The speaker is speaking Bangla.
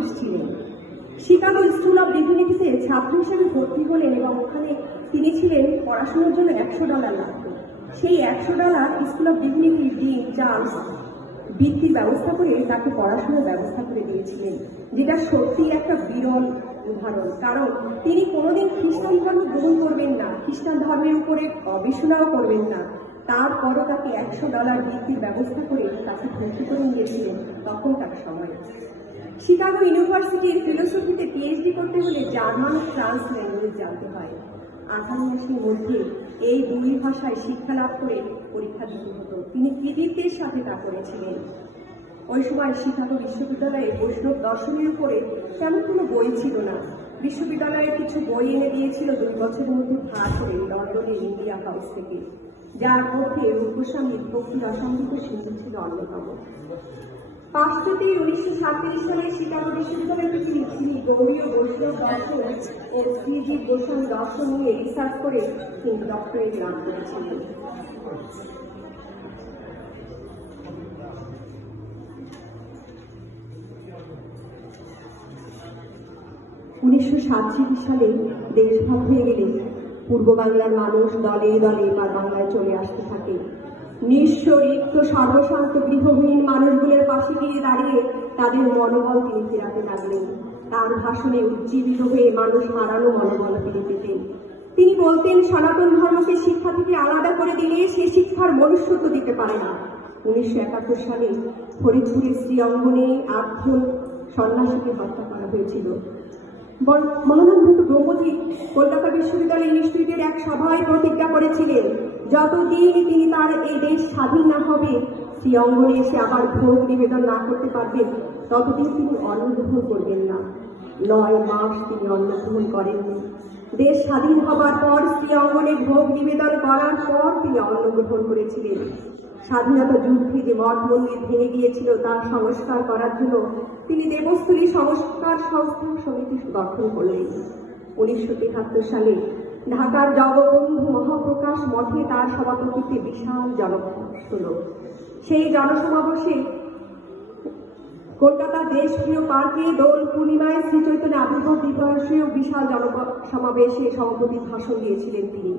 মানুষ ছিলেন। শিকাগো স্কুল অব ডিভিনিটিতে ছাত্র হিসেবে ভর্তি হলেন এবং ওখানে তিনি ছিলেন পড়াশোনার জন্য $100 লাগত। সেই $100 স্কুল অব ডিভিনিটির ডিন চার্লস বৃত্তির ব্যবস্থা করে তাকে পড়াশোনার ব্যবস্থা করে দিয়েছিলেন, যেটা সত্যি একটা বিরল উদাহরণ। কারণ তিনি কোনোদিন খ্রিস্টান ধর্ম গ্রহণ করবেন না, খ্রিস্টান ধর্মের উপরে গবেষণাও করবেন না, তারপরও তাকে $100 বৃত্তির ব্যবস্থা করে তাকে ভর্তি করে নিয়েছিলেন তখনকার সময়। শিকাগো ইউনিভার্সিটির ফিলোসফিতে পিএইচডি করতে হলে জার্মান ও ফ্রান্স ল্যাঙ্গুয়েজ জানতে হয়। 18 মাসের মধ্যে এই দুই ভাষায় শিক্ষা লাভ করে পরীক্ষা দিতে হতো। তিনি কৃতিত্বের সাথে তা করেছিলেন। ওই সময় শিকাগো বিশ্ববিদ্যালয়ে বৈষ্ণব দর্শনের উপরে তেমন কোনো বই ছিল না। বিশ্ববিদ্যালয়ের কিছু বই এনে দিয়েছিল 2 বছরের মধ্যে ভাড়া করে লন্ডনের ইন্ডিয়া হাউস থেকে, যার মধ্যে রূপস্বামী ভক্তি রসামৃত সিন্ধু ছিল অন্যতম। পাঁচটিতে 1937 সালে শিকাগো বিশ্ববিদ্যালয় থেকে তিনি গৌড়ীয় বৈষ্ণব দর্শন ও শ্রীজীব গোস্বামী দর্শন নিয়ে রিসার্চ করে তিনি ডক্টরেট লাভ করেছিলেন। সালে দেশভাগ হয়ে গেলে পূর্ব বাংলার মানুষ দলে দলে এবার বাংলায় চলে আসতে থাকে। নিঃস্ব রিক্ত সর্বশান্ত গৃহহীন মানুষগুলোর পাশে গিয়ে দাঁড়িয়ে তাদের মনোবল তিনি ফেরাতে লাগলেন। তার ভাষণে উজ্জীবিত হয়ে মানুষ হারানো মনোবল ফিরে পেতেন। তিনি বলতেন, সনাতন ধর্মকে শিক্ষা থেকে আলাদা করে দিলে সে শিক্ষার মনুষ্যত্ব দিতে পারে না। 1971 সালে ফরিদপুরের শ্রী অঙ্গনে 8 সন্ন্যাসীকে হত্যা করা হয়েছিল। মহানন্দ ব্রহ্মজি কলকাতা বিশ্ববিদ্যালয় ইনস্টিটিউটের এক সভায় প্রতিজ্ঞা করেছিলেন, যতদিন তিনি তার এই দেশ স্বাধীন না হবে, শ্রী অঙ্গনে এসে আবার ভোগ নিবেদন না করতে পারবেন, ততদিন তিনি অন্ন গ্রহণ করবেন না। 9 মাস তিনি অন্ন গ্রহণ করেননি। দেশ স্বাধীন হবার পর শ্রী অঙ্গনে ভোগ নিবেদন করার পর তিনি অন্ন গ্রহণ করেছিলেন। স্বাধীনতা যুদ্ধে যে মঠ মন্দির ভেঙে গিয়েছিল তার সংস্কার করার জন্য তিনি দেবস্থলী সংস্কার সংস্থা সমিতি গঠন করলেন। 1973 সালে ঢাকার জগবন্ধু মহাপ্রকাশ মঠে তার সভাপতিত্বে বিশাল জনসমাবেশ হল। সেই জনসমাবেশে কলকাতা দেশপ্রিয় পার্কে দোল পূর্ণিমায় শ্রী চৈতন্য আবির্ভাব দিবসেও বিশাল জনসমাবেশে সভাপতি ভাষণ দিয়েছিলেন তিনি।